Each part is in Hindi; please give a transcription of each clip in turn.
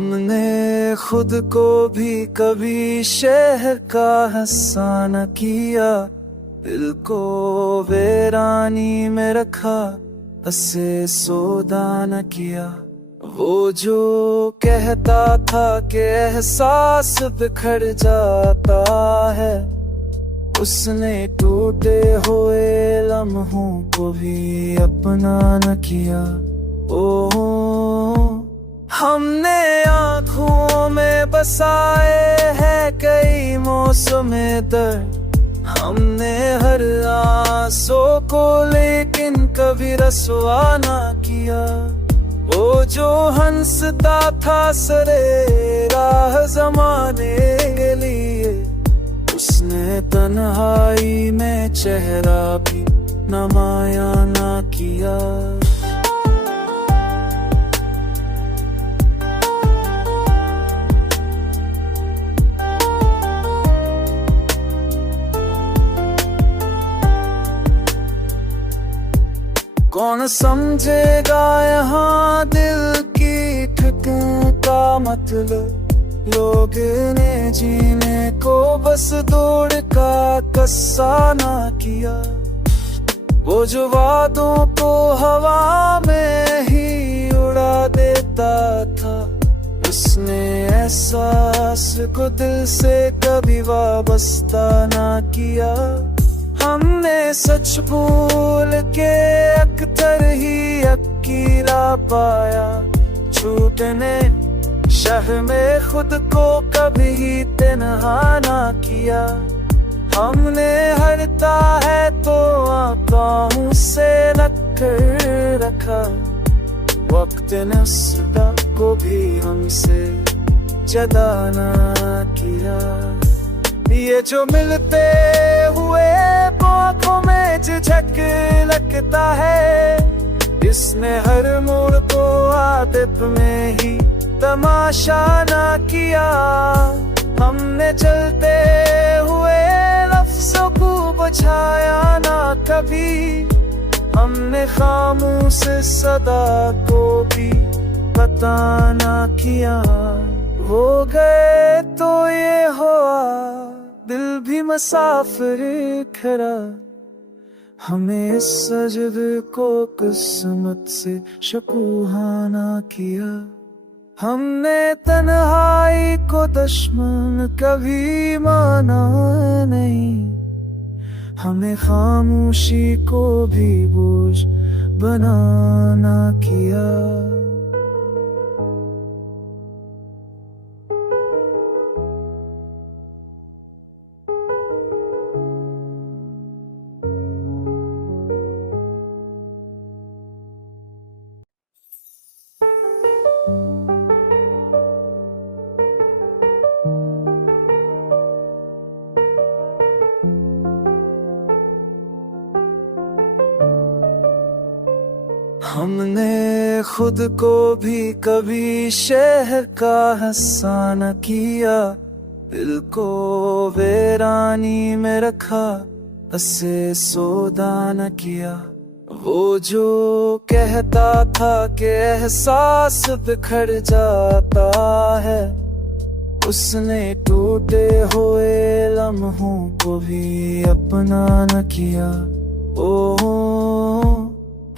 हमने खुद को भी कभी शहर का हिस्सा न किया, दिल को वीरानी में रखा, उसे सौदा न किया। वो जो कहता था कि एहसास बिखर जाता है, उसने टूटे हुए लम्हों को भी अपना न किया। ओ हमने आँखों में बसाए हैं कई मौसमे दर्द, हमने हर आंसू को लेकिन कभी रसवा ना किया। वो जो हंसता था सरे राह ज़माने के लिए, उसने तन्हाई में चेहरा भी नुमाया ना किया। कौन समझेगा यहाँ दिल की ठिठुन का मतलब, लोग ने जीने को बस दौड़ का कस्सा ना किया। वो जो वादों को हवा में ही उड़ा देता था, उसने एहसास को दिल से कभी वाबस्ता ना किया। हमने सच भूल के अक्सर ही अकेला पाया, छूटने शहर में खुद को कभी तन्हा ना किया। हमने हरता है तो आँखों से रखकर रखा, वक्त ने सदा को भी हमसे जुदा ना किया। ये जो मिलते हुए आँखों में झिझक लगता है, इसने हर मोड़ को आदत में ही तमाशा ना किया। हमने चलते हुए लफ्ज़ों को बचाया ना कभी, हमने खामोश सदा को भी पता ना किया। हो गए तो ये हुआ, दिल भी मुसाफिर खरा, हमें इस सजदे को किस्मत से शकुहाना किया। हमने तन्हाई को दुश्मन कभी माना नहीं, हमें खामोशी को भी बोझ बनाना किया। हमने खुद को भी कभी शहर का हिस्सा न किया, दिल को वीरानी में रखा, उसे सौदा न किया। वो जो कहता था कि एहसास बिखर जाता है, उसने टूटे हुए लम्हों को भी अपना न किया। ओ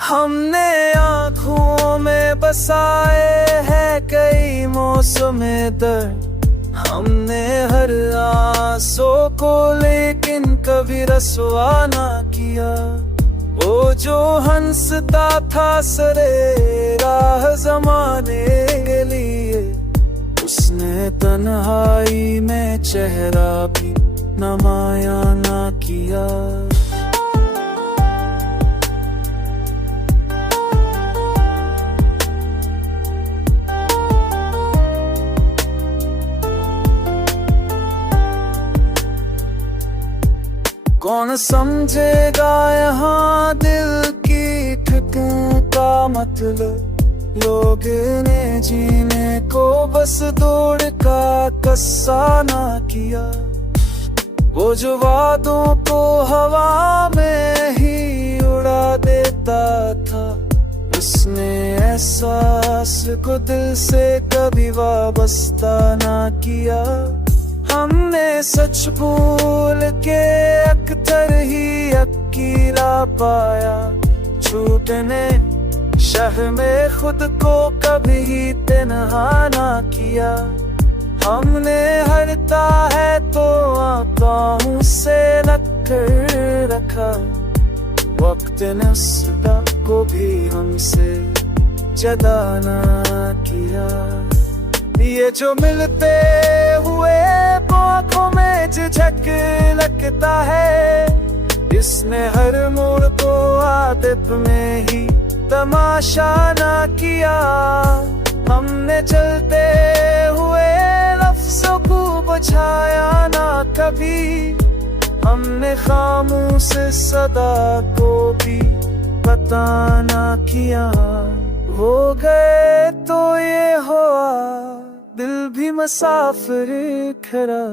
हमने आँखों में बसाए हैं कई मौसमे दर्द, हमने हर आंसू को लेकिन कभी रसवा ना किया। वो जो हंसता था सरे राह ज़माने के लिए, उसने तन्हाई में चेहरा भी नुमाया ना किया। कौन समझेगा यहाँ दिल की ठिठुन का मतलब, लोग ने जीने को बस दौड़ का कस्सा ना किया। वो जो वादों को हवा में ही उड़ा देता था, उसने एहसास को दिल से कभी वाबस्ता ना किया। हमने सच भूल के अक्सर ही अकेला पाया। छूटने शहर में खुद को कभी तन्हा ना किया। हमने हरता है तो आंखों से लग रखा। वक्त ने उस को भी हमसे जदा ना किया। ये जो मिलते हुए आंखों में झिझक लगता है, इसने हर मोड़ को आदत में ही तमाशा ना किया। हमने चलते हुए लफ्ज़ों को बचाया ना कभी। हमने खामोश सदा को भी पता ना किया। हो गए तो ये हुआ, दिल भी मुसाफिर खरा।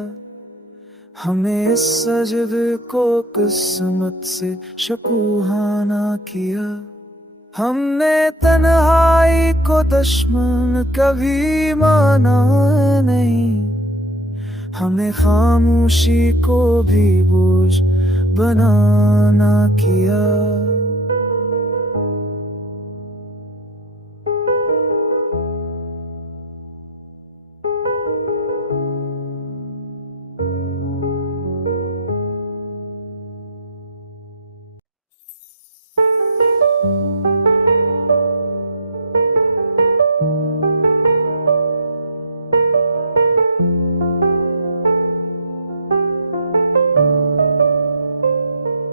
हमें इस सजद को किस्मत से शकुहाना किया। हमने तन्हाई को दुश्मन कभी माना नहीं। हमें खामोशी को भी बोझ बनाना किया।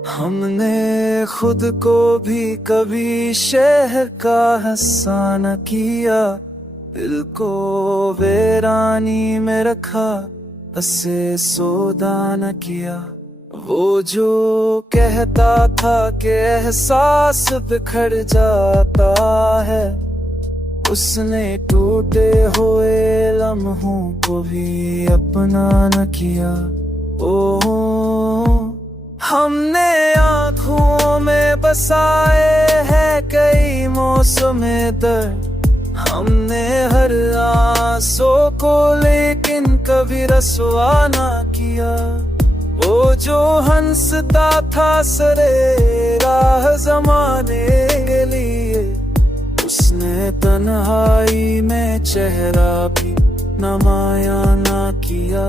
हमने खुद को भी कभी शहर का हिस्सा न किया। दिल को वीरानी में रखा, उसे सौदा न किया। वो जो कहता था कि एहसास बिखर जाता है, उसने टूटे हुए लम्हों को भी अपना न किया। ओह, हमने आँखों में बसाए हैं कई मौसमे दर्द। हमने हर आंसू को लेकिन कभी रसवा ना किया। वो जो हंसता था सरे राह ज़माने के लिए, उसने तन्हाई में चेहरा भी नुमाया ना किया।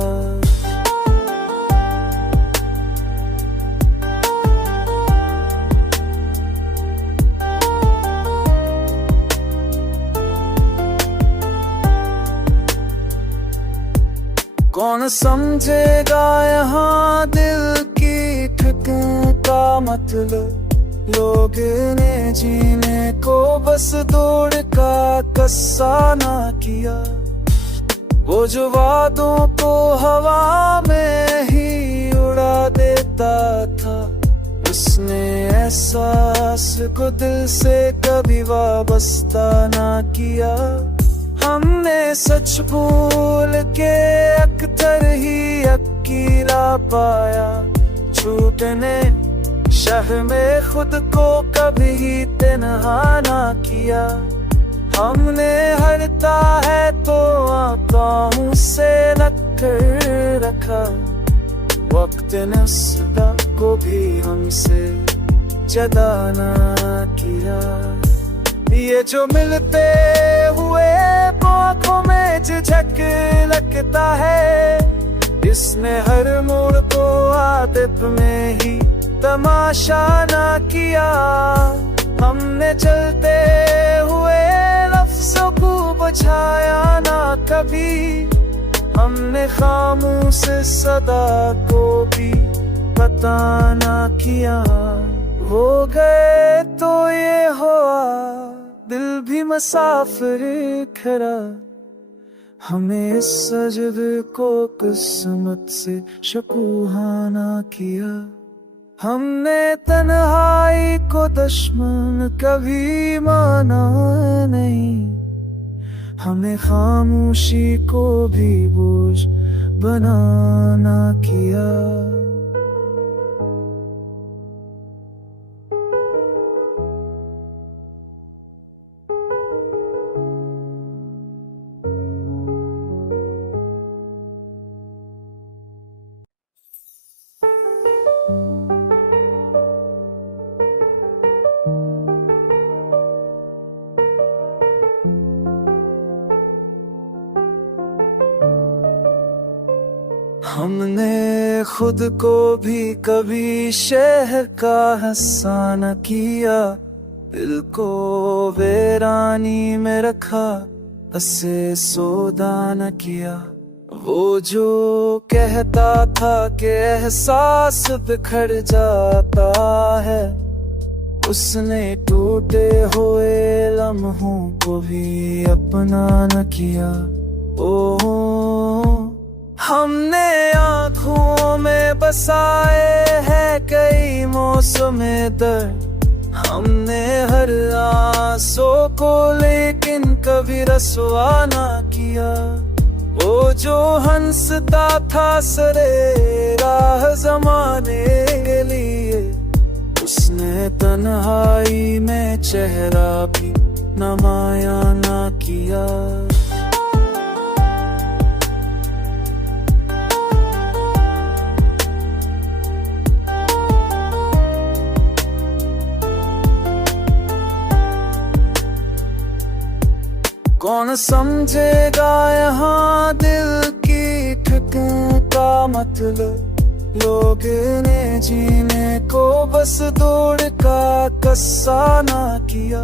कौन समझेगा यहाँ दिल की ठिकाने का मतलब। लोग ने जीने को बस दौड़ का कस्सा ना किया। वो जो वादों को हवा में ही उड़ा देता था, उसने एहसास को दिल से कभी वाबस्ता ना किया। हमने सच भूल के अक्सर ही अकेला पाया। छूटने शहर में खुद को कभी तन्हा ना किया। हमने हरता है तो आंखों से लग रखा। वक्त ने उस को भी हमसे जदा ना किया। ये जो मिलते हुए आंखों में झिझक लगता है, इसने हर मोड़ को आदत में ही तमाशा ना किया। हमने चलते हुए लफ्ज़ों को बचाया ना कभी। हमने खामोश सदा को भी पता ना किया। हो गए तो ये हुआ, दिल भी मुसाफिर खरा। हमें इस सजद को किस्मत से शकुहाना किया। हमने तन्हाई को दुश्मन कभी माना नहीं। हमें खामोशी को भी बोझ बनाना किया। हमने खुद को भी कभी शहर का हिस्सा न किया, दिल को वीरानी में रखा, उसे सौदा न किया। वो जो कहता था कि एहसास बिखर जाता है, उसने टूटे हुए लम्हों को भी अपना न किया। ओ हमने आँखों में बसाए हैं कई मौसमे दर्द, हमने हर आंसू को लेकिन कभी रसवा ना किया। वो जो हंसता था सरे राह ज़माने के लिए, उसने तन्हाई में चेहरा भी नमाया ना किया। कौन समझेगा यहाँ दिल की ठिठुन का मतलब, लोग ने जीने को बस दौड़ का कस्सा ना किया।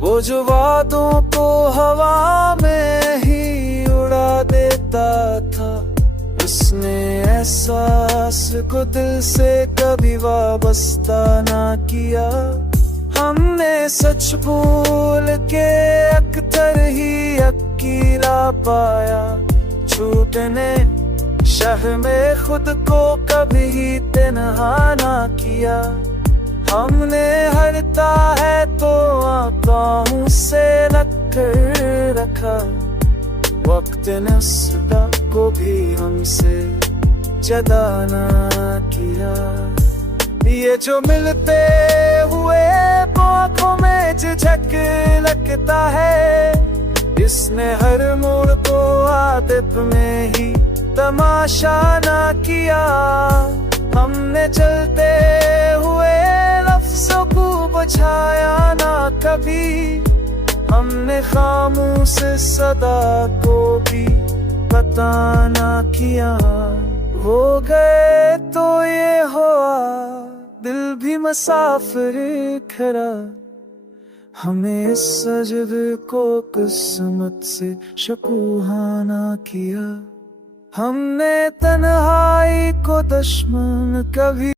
वो जो वादों को हवा में ही उड़ा देता था, उसने एहसास को दिल से कभी वाबस्ता ना किया। हमने सच भूल के अक्सर ही अकेला पाया, छूटने शहर में खुद को कभी तन्हा ना किया। हमने हरता है तो आंखों से लग रखा, वक्त ने सदा को भी हमसे जदा ना किया। ये जो मिलते हुए आँखों में झिझक लगता है, इसने हर मोड़ को आदत में ही तमाशा ना किया। हमने चलते हुए लफ्ज़ों को बचाया ना कभी, हमने खामोश सदा को भी पता ना किया। हो गए तो ये हुआ, दिल भी मुसाफिर खरा, हमें इस सजद को किस्मत से शकुहाना किया। हमने तन्हाई को दुश्मन कभी